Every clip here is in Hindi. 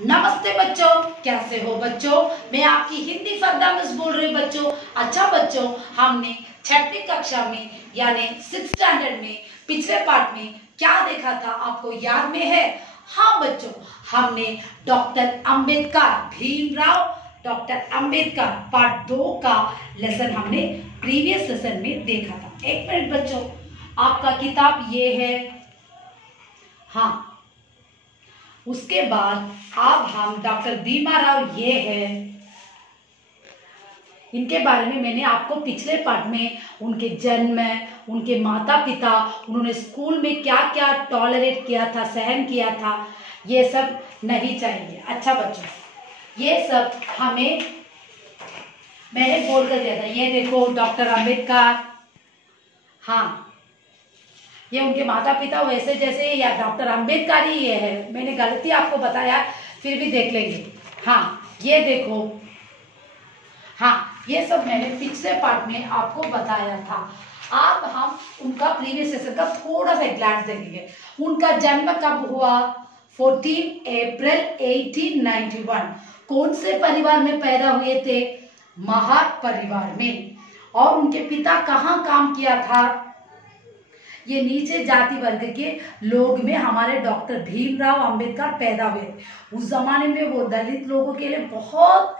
नमस्ते बच्चों, कैसे हो बच्चों। मैं आपकी हिंदी फरदा मिस बोल रही हूँ बच्चों। अच्छा बच्चों, हमने 6वीं कक्षा में यानी 6th स्टैंडर्ड में पिछले पार्ट में क्या देखा था, आपको याद में है? हाँ बच्चों, हमने डॉक्टर अंबेडकर पार्ट 2 का लेसन हमने प्रीवियस लेसन में देखा था। एक मिनट बच्चों, आपका किताब ये है। हाँ, उसके बाद अब हम डॉक्टर भीमराव ये है, इनके बारे में मैंने आपको पिछले पार्ट में उनके जन्म, उनके माता पिता, उन्होंने स्कूल में क्या क्या टॉलरेट किया था, सहन किया था, ये सब नहीं चाहिए। अच्छा बच्चों, ये सब हमें मैंने बोल कर दिया था। ये देखो डॉक्टर अंबेडकर, हाँ ये उनके माता पिता वैसे जैसे या डॉक्टर अंबेडकर ही ये है। मैंने गलती आपको बताया, फिर भी देख लेंगे। हाँ ये देखो, हाँ ये सब मैंने पिछले पार्ट में आपको बताया था। अब हम उनका प्रीवियस सेशन का थोड़ा सा ग्लांस देखेंगे। उनका जन्म कब हुआ? 14 अप्रैल 1891। कौन से परिवार में पैदा हुए थे? महार परिवार में। और उनके पिता कहाँ काम किया था? ये नीचे जाति वर्ग के लोग में हमारे डॉक्टर भीमराव अंबेडकर पैदा हुए। उस जमाने में वो दलित लोगों के लिए बहुत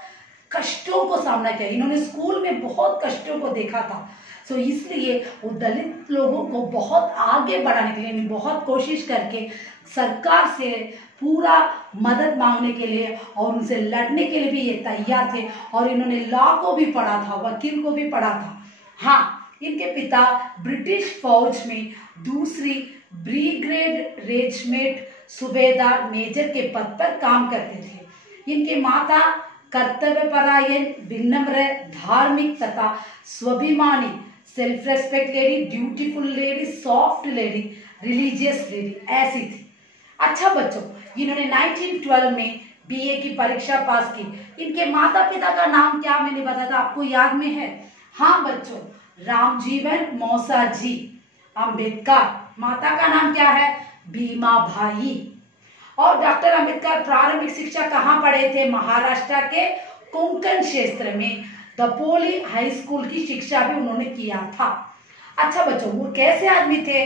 कष्टों को सामना किया। इन्होंने स्कूल में बहुत कष्टों को देखा था। सो इसलिए वो दलित लोगों को बहुत आगे बढ़ाने के लिए बहुत कोशिश करके सरकार से पूरा मदद मांगने के लिए और उनसे लड़ने के लिए भी ये तैयार थे। और इन्होंने लॉ को भी पढ़ा था, वकील को भी पढ़ा था। हाँ, इनके पिता ब्रिटिश फौज में दूसरी ब्रिगेड रेजिमेंट सूबेदार मेजर के पद पर काम करते थे। इनके माता कर्तव्यपरायण, विनम्र, धार्मिक तथा स्वाभिमानी, self respect lady, dutiful lady, soft lady, religious lady ऐसी थी। अच्छा बच्चों, इन्होंने 1912 में बीए की परीक्षा पास की। इनके माता पिता का नाम क्या मैंने बताया था, आपको याद में है? हाँ बच्चों, रामजीवन मौसाजी अंबेडकर। माता का नाम क्या है? भीमा भाई। और डॉक्टर अंबेडकर प्रारंभिक शिक्षा कहाँ पढ़े थे? महाराष्ट्र के कोंकण क्षेत्र में दपोली हाई स्कूल की शिक्षा भी उन्होंने किया था। अच्छा बच्चों, वो कैसे आदमी थे?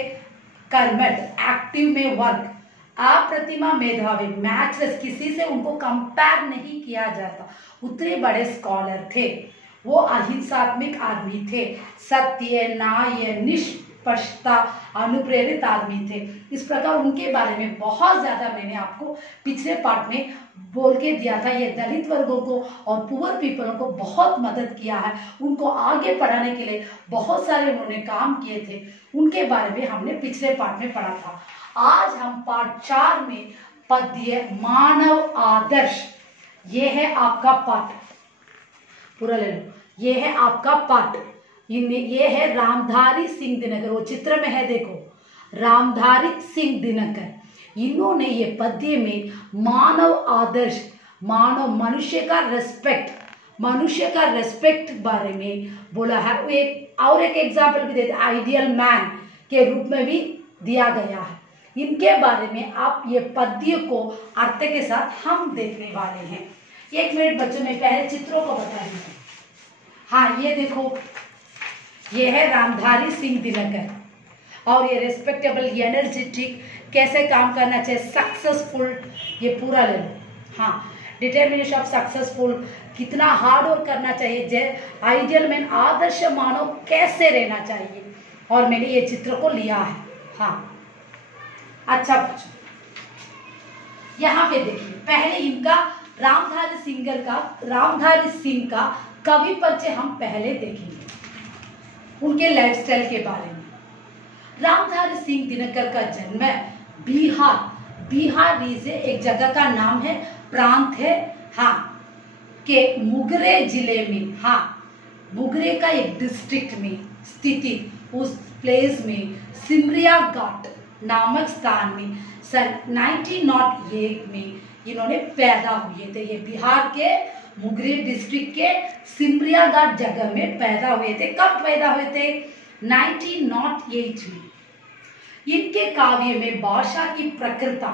कर्मठ, एक्टिव में वर्क, अप्रतिमा मेधावी, मैथ्स किसी से उनको कंपेयर नहीं किया जाता, उतने बड़े स्कॉलर थे। वो अहिंसात्मक आदमी थे, सत्य, न्याय, निष्पक्षता, अनुप्रेरित आदमी थे। इस प्रकार उनके बारे में बहुत ज्यादा मैंने आपको पिछले पार्ट में बोल के दिया था। ये दलित वर्गों को और पुअर पीपलों को बहुत मदद किया है, उनको आगे बढ़ाने के लिए बहुत सारे उन्होंने काम किए थे। उनके बारे में हमने पिछले पार्ट में पढ़ा था। आज हम पार्ट 4 में पद्य मानव आदर्श, ये है आपका पाठ, पूरा ले लो। ये है आपका पाठ। ये है रामधारी सिंह दिनकर, वो चित्र में है देखो, रामधारी सिंह दिनकर। इन्होंने ये पद्य में मानव आदर्श, मानव मनुष्य का रेस्पेक्ट बारे में बोला है। वो एक एग्जाम्पल भी देते, आइडियल मैन के रूप में भी दिया गया है। इनके बारे में आप ये पद्य को अर्थ के साथ हम देखने वाले हैं। एक मिनट बच्चों में पहले चित्रों को बताएंगे। हाँ ये देखो, ये है रामधारी सिंह दिनकर और ये रेस्पेक्टेबल, एनर्जेटिक, कैसे काम करना चाहिए, सक्सेसफुल, ये पूरा ले लो। हाँ, डिटर्मिनेशन ऑफ सक्सेसफुल, कितना हार्ड वर्क करना चाहिए, आइडियल मैन, आदर्श मानव कैसे रहना चाहिए, और मैंने ये चित्र को लिया है। हाँ अच्छा बच्चों, यहाँ पे देखिए, पहले इनका रामधारी सिंह का कवि परिचय हम पहले देखेंगे, उनके लाइफस्टाइल के बारे में। रामधारी सिंह दिनकर का जन्म बिहार से एक जगह का नाम है, प्रांत है, हाँ, के मुगरे जिले में, हाँ, मुगरे का एक डिस्ट्रिक्ट में स्थित उस प्लेस में सिमरिया घाट नामक स्थान में सन 1908 में इन्होंने पैदा हुए थे। ये बिहार के मुगरे डिस्ट्रिक्ट के सिमरिया घाट जगह में पैदा हुए थे। कब पैदा हुए थे? 1908 में। इनके काव्य में भाषा की प्रकृति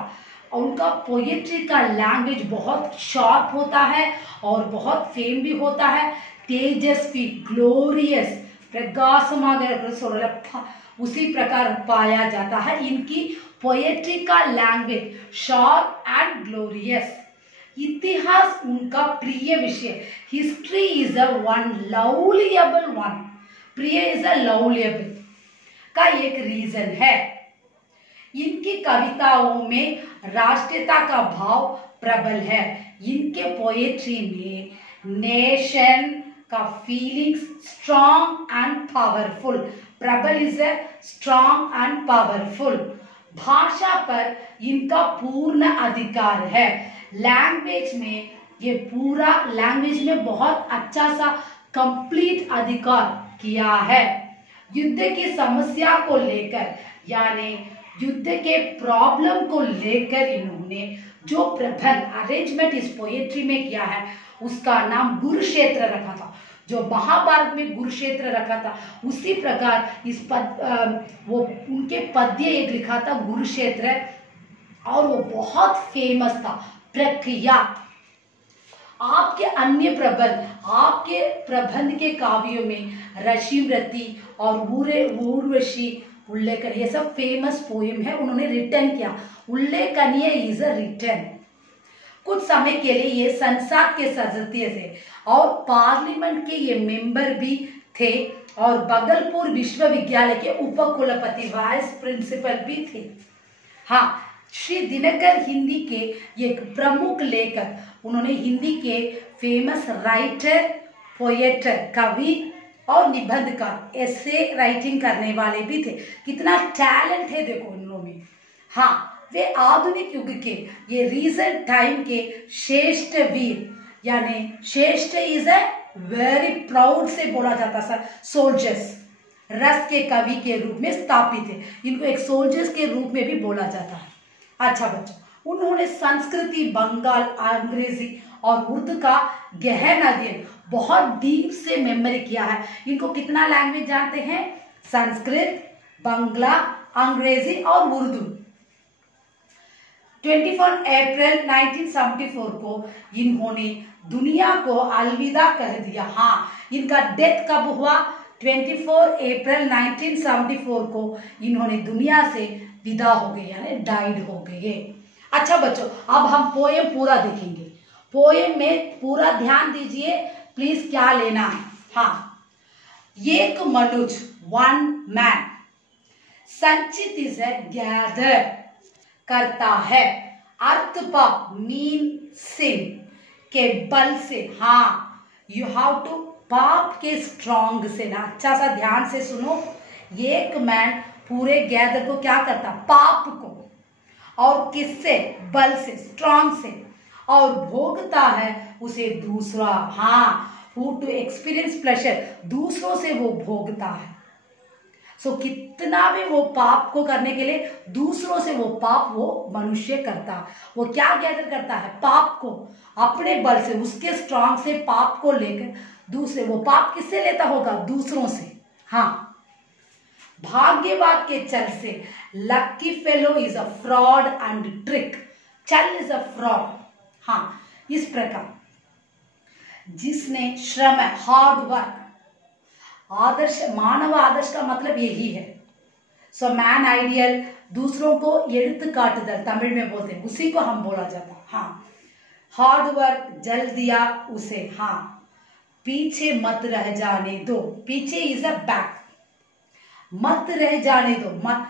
और उनका पोएट्री का लैंग्वेज बहुत शार्प होता है और बहुत फेम भी होता है। तेजस्वी, ग्लोरियस, प्रकाशमान उसी प्रकार पाया जाता है। इनकी पोएट्री का लैंग्वेज शार्प एंड ग्लोरियस। इतिहास उनका प्रिय विषय। History is a one lovable one. प्रिय इज अ लवलिएबल का एक रीजन है। इनकी कविताओं में राष्ट्रीयता का भाव प्रबल है। इनके पोएट्री में नेशन का फीलिंग्स स्ट्रॉन्ग एंड पावरफुल। प्रबल is a strong and powerful. भाषा पर इनका पूर्ण अधिकार है। लैंग्वेज में ये पूरा लैंग्वेज में बहुत अच्छा सा कंप्लीट अधिकार किया है। युद्ध की समस्या को लेकर यानी युद्ध के प्रॉब्लम को लेकर इन्होंने जो प्रबंध अरेंजमेंट इस पोएट्री में किया है उसका नाम कुरुक्षेत्र रखा था। जो महाभारत में कुरुक्षेत्र रखा था उसी प्रकार इस वो उनके पद्य एक लिखा था कुरुक्षेत्र, और वो बहुत फेमस था, प्रख्यात। आपके अन्य प्रबंध, आपके प्रबंध के काव्यों में ऋषिमृति और उर्वशी, उल्लेखनीय, ये सब फेमस पोएम है, उन्होंने रिटर्न किया। उल्लेखनीय इज अ रिटर्न। कुछ समय के लिए ये संसद के सदस्य थे और पार्लियामेंट के ये मेंबर भी थे और भागलपुर विश्वविद्यालय के उपकुलपति वाइस प्रिंसिपल भी थे। हाँ, श्री दिनकर हिंदी के एक प्रमुख लेखक, उन्होंने हिंदी के फेमस राइटर, पोएट, कवि और निबंधकार, ऐसे राइटिंग करने वाले भी थे। कितना टैलेंट है देखो इन लोगों में। हाँ, वे आधुनिक युग के, ये रीसेंट टाइम के श्रेष्ठ वीर, यानी श्रेष्ठ इज ए वेरी प्राउड से बोला जाता सर, सोल्जर्स, रस के कवि के रूप में स्थापित है। इनको एक सोल्जर्स के रूप में भी बोला जाता है। अच्छा बच्चों, उन्होंने संस्कृति, बंगाल, अंग्रेजी और उर्दू का गहन अध्ययन बहुत डीप से मेमोरी किया है। इनको कितना लैंग्वेज जानते हैं? संस्कृत, बंगला, अंग्रेजी और उर्दू। 24 अप्रैल 1974 को इन्होंने दुनिया को अलविदा कर दिया। हाँ, इनका डेथ कब हुआ? 24 अप्रैल 1974 को इन्होंने दुनिया से विदा हो गए, यानी डाइड हो गए। अच्छा बच्चों, अब हम पोएम पूरा देखेंगे। पोएम में पूरा ध्यान दीजिए प्लीज, क्या लेना है। हाँ, एक मनुज, वन मैन, संचित इज गैदर करता है, अर्थपा मीन सिन के बल से। हाँ, यू हैव टू, पाप के स्ट्रॉन्ग से ना, अच्छा सा ध्यान से सुनो। एक मैन पूरे गैदर को क्या करता? पाप को। और किससे? बल से, स्ट्रॉन्ग से। और भोगता है उसे दूसरा। हाँ, हु टू एक्सपीरियंस प्लेजर, दूसरों से वो भोगता है। सो कितना भी वो पाप को करने के लिए दूसरों से वो पाप वो मनुष्य करता है। वो क्या गैदर करता है? पाप को अपने बल से, उसके स्ट्रॉन्ग से पाप को लेकर दूसरे, वो पाप किससे लेता होगा? दूसरों से। हाँ, भाग्यवाद के चल से, lucky fellow is a fraud and trick, चल इज अ फ्रॉड। हाँ, इस प्रकार जिसने श्रम, हार्ड वर्क, आदर्श, मानव आदर्श का मतलब यही है। सो मैन आइडियल, दूसरों को एड़ुत्तु काटुदल तमिल में बोलते हैं, उसी को हम बोला जाता है। हाँ, हार्ड वर्क, जल दिया उसे। हाँ, पीछे मत रह जाने दो, पीछे इज अ बैक, मत रह जाने दो, मत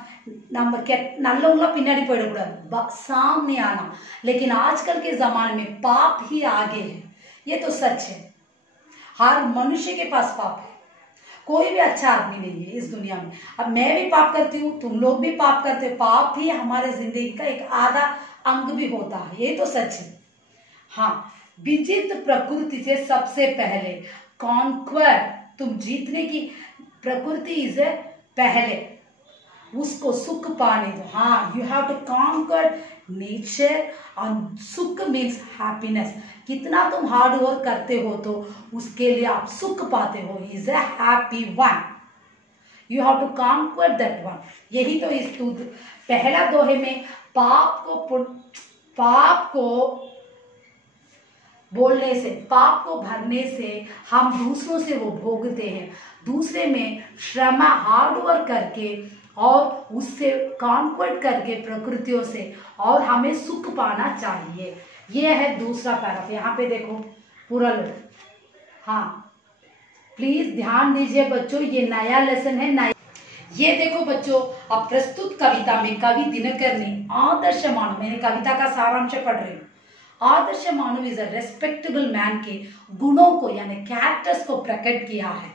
நம்ம நல்லவங்களா பின்னாடி போயிடக்கூடாது, सामने आना। लेकिन आजकल के जमाने में पाप ही आगे है, ये तो सच है। हर मनुष्य के पास पाप है, कोई भी अच्छा आदमी नहीं है इस दुनिया में। अब मैं भी पाप करती हूँ, तुम लोग भी पाप करते हो, पाप ही हमारे जिंदगी का एक आधा अंग भी होता है, ये तो सच है। हाँ, विजित प्रकृति से सबसे पहले, कॉन्क्वर, तुम जीतने की, प्रकृति इज पहले, उसको सुख पाने दो। हाँ, you have to conquer nature, और सुख मीन्स हैप्पीनेस। कितना तुम हार्ड वर्क करते हो तो उसके लिए आप सुख पाते हो, is a happy one, you have to conquer that one. यही तो इस पहला दोहे में पाप को पाप को बोलने से, पाप को भरने से हम दूसरों से वो भोगते हैं, दूसरे में श्रम हार्ड वर्क करके और उससे कॉन्क्वेट करके प्रकृतियों से, और हमें सुख पाना चाहिए। ये है दूसरा पैराग्राफ। यहाँ पे देखो पूरा लो। हाँ प्लीज ध्यान दीजिए बच्चों, ये नया लेसन है, नया। ये देखो बच्चों, अब प्रस्तुत कविता में कवि दिनकर ने आदर्श मानव, मैंने कविता का सारांश पढ़ रही हूँ, आदर्श मानव इज अ रेस्पेक्टेबल मैन के गुणों को यानी कैरेक्टर्स को प्रकट किया है।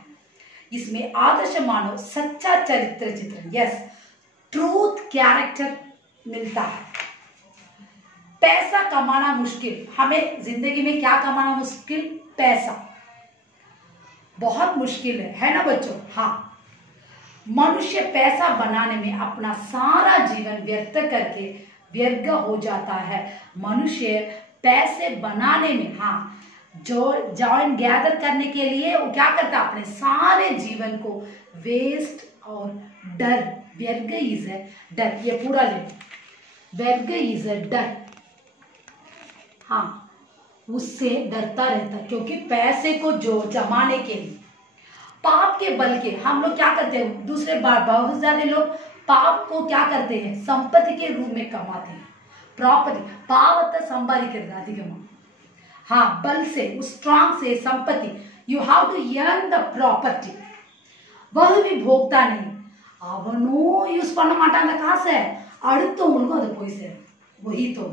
इसमें आदर्श मानव सच्चा चरित्र चित्रण, यस ट्रूथ कैरेक्टर मिलता है। पैसा कमाना मुश्किल, हमें जिंदगी में क्या कमाना मुश्किल? पैसा बहुत मुश्किल है ना बच्चों? हाँ, मनुष्य पैसा बनाने में अपना सारा जीवन व्यर्थ करके व्यर्थ हो जाता है। मनुष्य पैसे बनाने में, हाँ, जो जॉइन गैदर करने के लिए वो क्या करता है? अपने सारे जीवन को वेस्ट और डर, व्यर्थ इज है डर, ये पूरा ले, व्यर्थ इज है डर, हाँ, उससे डरता रहता, क्योंकि पैसे को जो जमाने के लिए पाप के बल के हम लोग क्या करते हैं? दूसरे बहुत ज्यादा लोग पाप को क्या करते हैं? संपत्ति के रूप में कमाते हैं, प्रॉपर्टी पावत संपादिक्किरदु अधिकमा, हाँ, बल से, उस स्ट्रांग से संपत्ति, you have to earn the property, वह भी भोगता नहीं, அவனும் யூஸ் பண்ண மாட்டான் அந்த காசை, அடுத்தவங்களுக்கும் அது போய் சேரும், वही तो,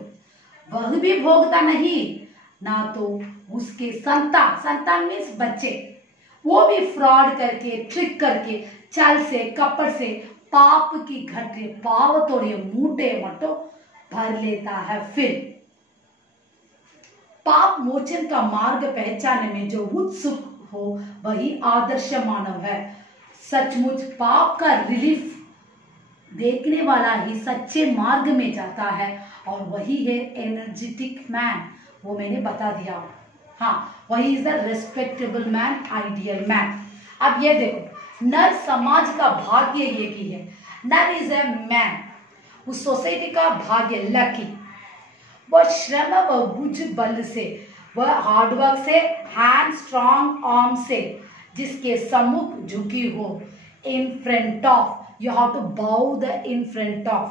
वह भी भोगता नहीं, ना तो उसके संतान, संतान मीन्स बच्चे, वो भी फ्रॉड करके, ट्रिक करके, छल से, कपट से पाप की घटे पावतोड़े मूटे मटो भर लेता है। फिर पाप मोचन का मार्ग पहचानने में जो उत्सुक हो वही आदर्श मानव है। सचमुच पाप का रिलीफ देखने वाला ही सच्चे मार्ग में जाता है, और वही है एनर्जेटिक मैन, वो मैंने बता दिया। हाँ, वही is the respectable man, ideal man. अब ये देखो, नर समाज का भाग्य ये की है, नर इज ए मैन, उस सोसाइटी का भाग्य, लकी, वह श्रम व बुझ बल से, वह हार्डवर्क से, हैंड स्ट्रॉन्ग आर्म से, जिसके सम्मुख झुकी हो, in front of, you have to bow the in front of,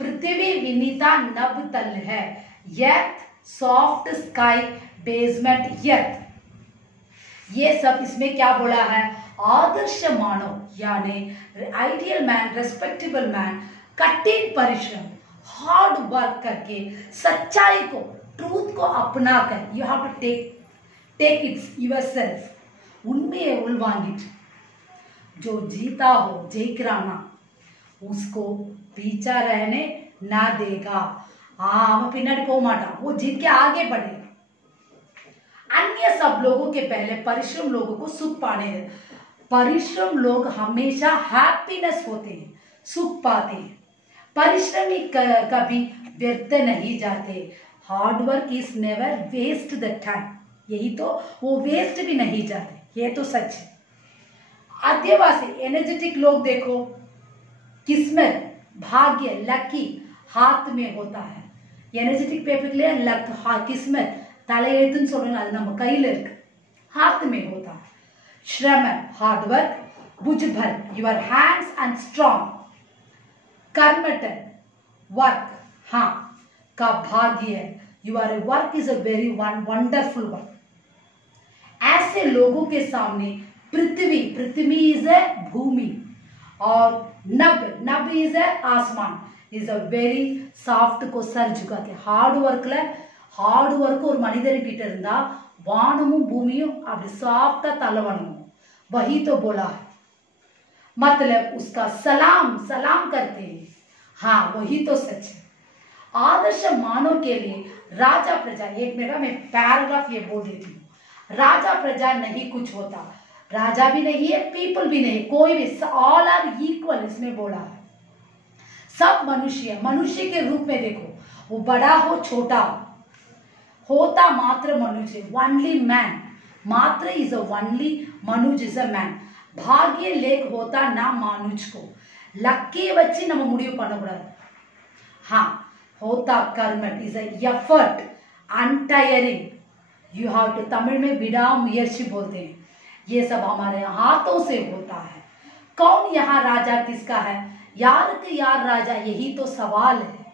पृथ्वी विनीता नभ तल है, यथ सॉफ्ट स्काई बेसमेंट यथ, ये सब इसमें क्या बोला है? आदर्श मानव यानी आइडियल मैन, रेस्पेक्टेबल मैन, कठिन परिश्रम, हार्ड वर्क करके, सच्चाई को, ट्रूथ को अपना कर, you have to take its yourself, उनमें उलवांगिट, जो जीता हो, जयिक्राना, उसको पीछा रहने ना देगा, हाँ, वो पिनाडी पो माटा, वो जीत के आगे बढ़ेगा। अन्य सब लोगों के पहले परिश्रम लोगों को सुख पाने दे, परिश्रम लोग हमेशा हैप्पीनेस होते हैं, सुख पाते हैं, परिश्रमी कभी व्यर्थ नहीं जाते, hard work is never waste the time, यही तो, वो वेस्ट भी नहीं जाते, ये तो सच है। आदिवासी एनर्जेटिक लोग देखो, किस्मत, भाग्य, लकी हाथ में होता है, एनर्जेटिक पेपर के लिए लक, किस्मत तले எழுத்துன்னு சொல்றோம், அது நம்ம கையில இருக்கு, हाथ में होता है। श्रम, हार्ड वर्क, बुझभर, योर हैंड्स एंड स्ट्रॉन्ग, कर्मठन, वर्क, हाँ, का भाग्य है, your work is a very wonderful work. ऐसे लोगों के सामने पृथ्वी, पृथ्वी इज ए भूमि, और नभ, नभ इज ए आसमान, इज अ वेरी सॉफ्ट को सर झुकाते, हार्ड वर्कல हार्ड वर्क ஒரு மனிதர்கிட்ட இருந்தா வானமும் பூமியும் அப்படி சாஃப்ட்டா தலவணும், वही तो बोला है, मतलब उसका सलाम सलाम करते हैं, हाँ, वही तो सच है। आदर्श मानव के लिए राजा प्रजा, एक मिनट मैं पैराग्राफ ये बोल देती हूँ, राजा प्रजा नहीं कुछ होता, राजा भी नहीं है, पीपल भी नहीं, कोई भी, ऑल आर इक्वल, इसमें बोला है। सब मनुष्य, मनुष्य के रूप में देखो, वो बड़ा हो छोटा हो, होता मात्र मनुष्य, ओनली मैन, मात्र is a only, Manuj is a man, भाग्य लेख होता ना मानुज को, लक्की वच्ची நம்ம முடிவு பண்ண கூடாது, हाँ, होता कर्मठ is effort untiring, you have to, Tamil में विड़ा मुयற்சி बोलते हैं। ये सब हमारे हाथों से होता है। कौन यहाँ राजा किसका है, यार यार राजा, यही तो सवाल है।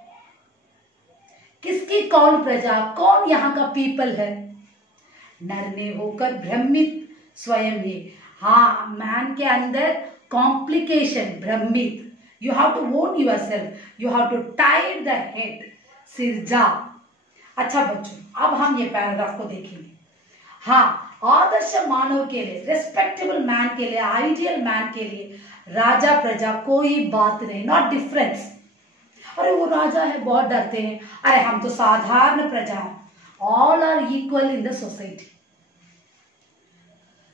किसकी कौन प्रजा, कौन यहाँ का पीपल है। नर ने होकर भ्रमित स्वयं ही, हाँ मैन के अंदर कॉम्प्लिकेशन, भ्रमित, you have to own yourself, you have to tied the head, सिरजा। अच्छा बच्चों, अब हम ये पैराग्राफ को देखेंगे। हाँ, आदर्श मानव के लिए, रेस्पेक्टेबल मैन के लिए, आइडियल मैन के लिए राजा प्रजा कोई बात नहीं, नॉट डिफरेंस। अरे वो राजा है, बहुत डरते हैं, अरे हम तो साधारण प्रजा हैं, all are equal in the society.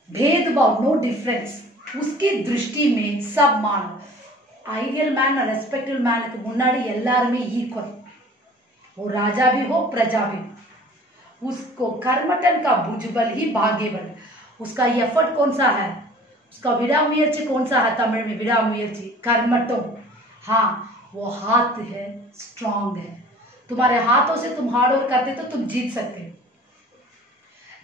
भेदभाव, नो डिफरेंस, उसकी दृष्टि में सब मानव, आइडियल मैन और रेस्पेक्टेबल मैन के मुन्नाडी எல்லாருமே ஈக்குவல், वो राजा भी हो प्रजा भी हो। उसको कर्मठन का भुजबल ही भाग्यबल, उसका एफर्ट कौन सा है, उसका विड़ा मुयற்சி कौन सा है, तमिल में विड़ा मुयற்சி, कर्मठो, हाँ वो हाथ है, स्ट्रांग है। तुम्हारे हाथों से तुम हार्ड वर्क करते तो तुम जीत सकते हो।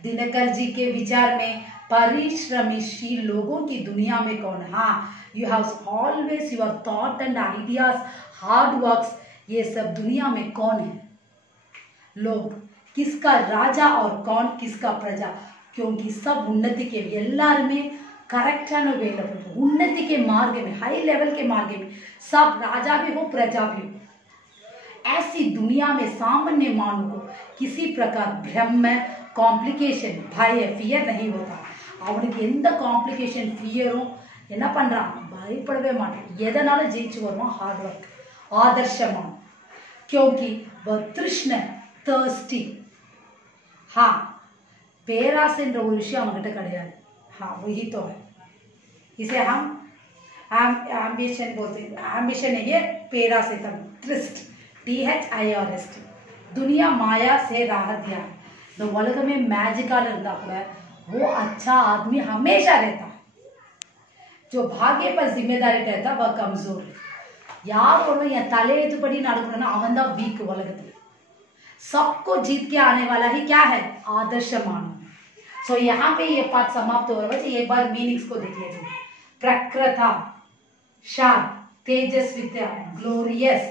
दिनकर जी के विचार में परिश्रमशील लोगों की दुनिया में कौन है, हाँ you have always your thought and ideas, hard works, ये सब दुनिया में कौन है लोग, किसका राजा और कौन किसका प्रजा, क्योंकि सब उन्नति के लिए எல்லாருமே करेक्टाன वेல போறோம், उन्नति के मार्ग में, हाई लेवल के मार्ग में, सब राजा भी हो प्रजा भी हो। ऐसी दुनिया में सामान्य मानव को किसी प्रकार भ्रम, कॉम्प्लिकेशन, भय, फियर नहीं होता। அவனுக்கு எந்த காம்ப்ளிகேஷன் ஃபியரும் என்ன பண்றான், பயப்படவே மாட்டான், எதனால ஜெயிச்சு வருவான், ஹார்ட் ஒர்க், आदर्शमान, क्योंकि वह तृष्ण, थर्स्टी, हाँ பேராசைன்ற ஒரு விஷயம் அவங்ககிட்ட கிடையாது, हाँ वही तो है, इसे हम एम्बिशन बोलते हैं, एम्बिशन नहीं है பேராசை तब, थ्रिस्ट, THIRST। दुनिया माया से राहत दिया है, இந்த உலகமே மேஜிக்கால இருந்தா கூட वो अच्छा आदमी हमेशा रहता है, जो भाग्य पर जिम्मेदारी रहता वह कमजोर है। यार बोलो या தலையெழுத்துப்படி நடக்கணும்னா அவன் தான் வீக் உலகத்துல, सबको जीत के आने वाला ही क्या है, आदर्श मानव। सो यहाँ पे ये पाठ समाप्त हो रहा है, एक बार मीनिंग्स को देख लेते हैं। प्रकृता, शांत, तेजस्विता, ग्लोरियस,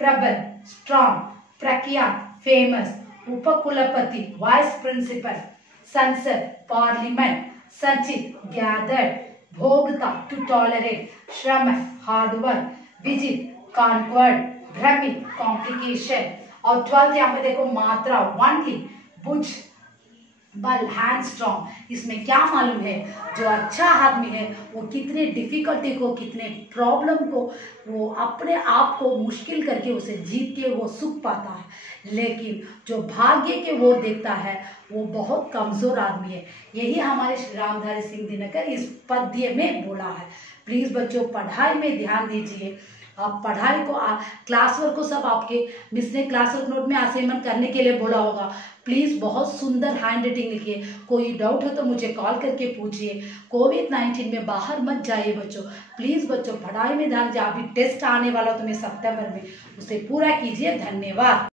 प्रबल, स्ट्रॉन्ग, प्रख्यात, फेमस, उपकुलपति, वाइस प्रिंसिपल, संसद, पार्लियामेंट, संचित, गैदर्ड, भोगता, टू टॉलरेट, श्रम, हार्ड वर्क, विजित, कॉन्क्वर्ड, भ्रमित, कॉम्प्लिकेशन। और 12th यहाँ पे देखो मात्रा, वनली, बुझ, बल, हैंड स्ट्रॉन्ग। इसमें क्या मालूम है, जो अच्छा आदमी है वो कितने डिफिकल्टी को, कितने प्रॉब्लम को वो अपने आप को मुश्किल करके उसे जीत के वो सुख पाता है, लेकिन जो भाग्य के वो देखता है वो बहुत कमज़ोर आदमी है। यही हमारे श्री रामधारी सिंह दिनकर इस पद्य में बोला है। प्लीज़ बच्चों पढ़ाई में ध्यान दीजिए, आप पढ़ाई को, क्लास वर्क को सब आपके मिस ने क्लास वर्क नोट में असाइनमेंट करने के लिए बोला होगा। प्लीज़ बहुत सुंदर हैंड राइटिंग लिखिए, कोई डाउट हो तो मुझे कॉल करके पूछिए। कोविड-19 में बाहर मत जाइए बच्चों, प्लीज़ बच्चों पढ़ाई में ध्यान दीजिए। अभी टेस्ट आने वाला तुम्हें सितंबर में, उसे पूरा कीजिए। धन्यवाद।